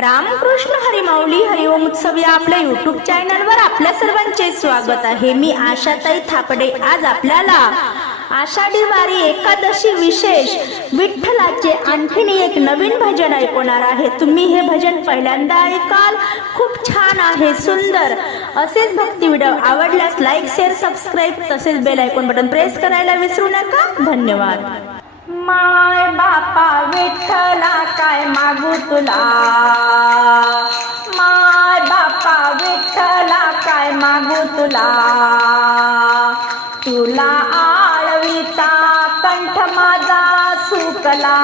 रामकृष्ण हरिमाऊली हरिओम उत्सव या आपल्या युट्यूब चॅनलवर आपल्या सर्वांचे स्वागत आहे. मी आशाताई थापडे. आज आपल्याला आषाढी वारी एकादशी विशेष विठ्ठलाचे आणखीन एक नवीन भजन ऐकवणार आहे. तुम्ही हे भजन पहिल्यांदा ऐकाल. खूप छान आहे सुंदर. असेच भक्ती व्हिडिओ आवडल्यास लाईक शेअर सबस्क्राईब तसेच बेल ऐकून बटन प्रेस करायला विसरू नका. धन्यवाद. माय बापा विठ्ठला काय मागू तुला? माय बापा विठ्ठला काय मागू तुला? तुला आळविता कंठ माझा सुकला.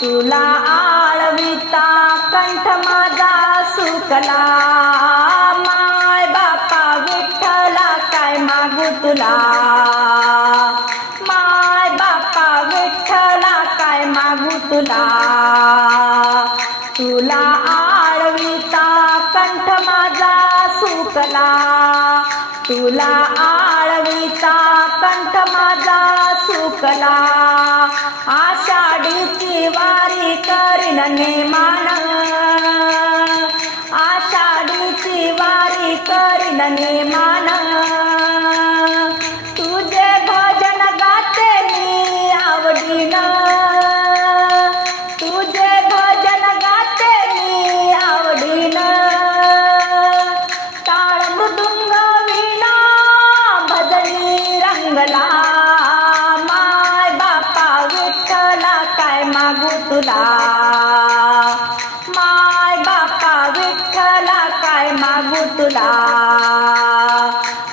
तुला आळविता कंठ माझा सुकला. माय बापा विठ्ठला काय मागू तुला? तुला. तुला आळविता कंठ माझा सुकला. तुला आळविता कंठ माझा सुकला. आषाढीची वारी करीन नेमान आषाढीची वारी करीन नेमान तुला. माय बापा विठ्ठला काय मागू तुला?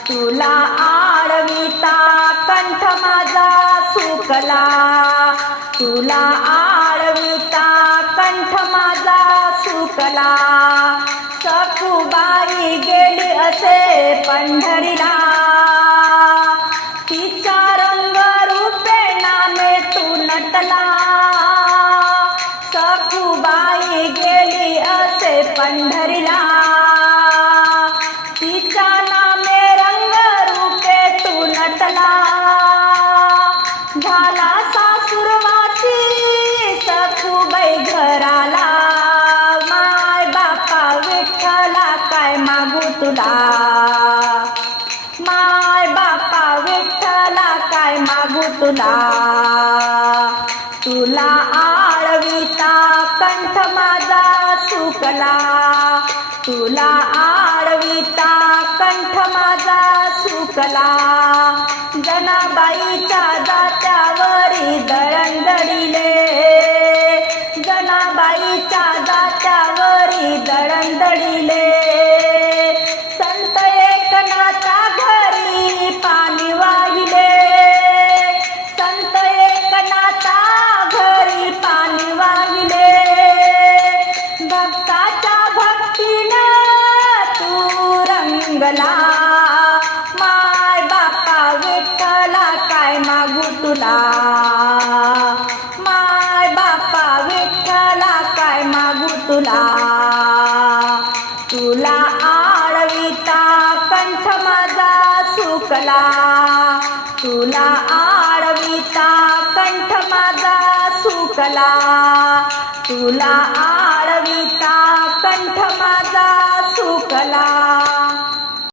तुला आळविता कंठ माझा सुकला. तुला आडविता कंठ माझा सुकला. सखूबाई गेली असे पंढरीला. सखूबाई गेली असे पंढरीला. तिच्या नामे रंग रूपे तू नटला. झाला सासुरवासी सखूबाई घराला. माय बापा विठ्ठला काय मागू तुला? माय बापा विठ्ठला काय मागू तुला? तुला आळविता कंठ माझा सुकला. तुला आळविता कंठ माझा सुकला. जनाबाईचा जात्या तुला. माय बापा विठ्ठला काय मागू तुला? तुला आळविता कंठ माझा सुकला. तुला आळविता कंठ माझा सुकला. तुला आळविता कंठ माझा सुकला.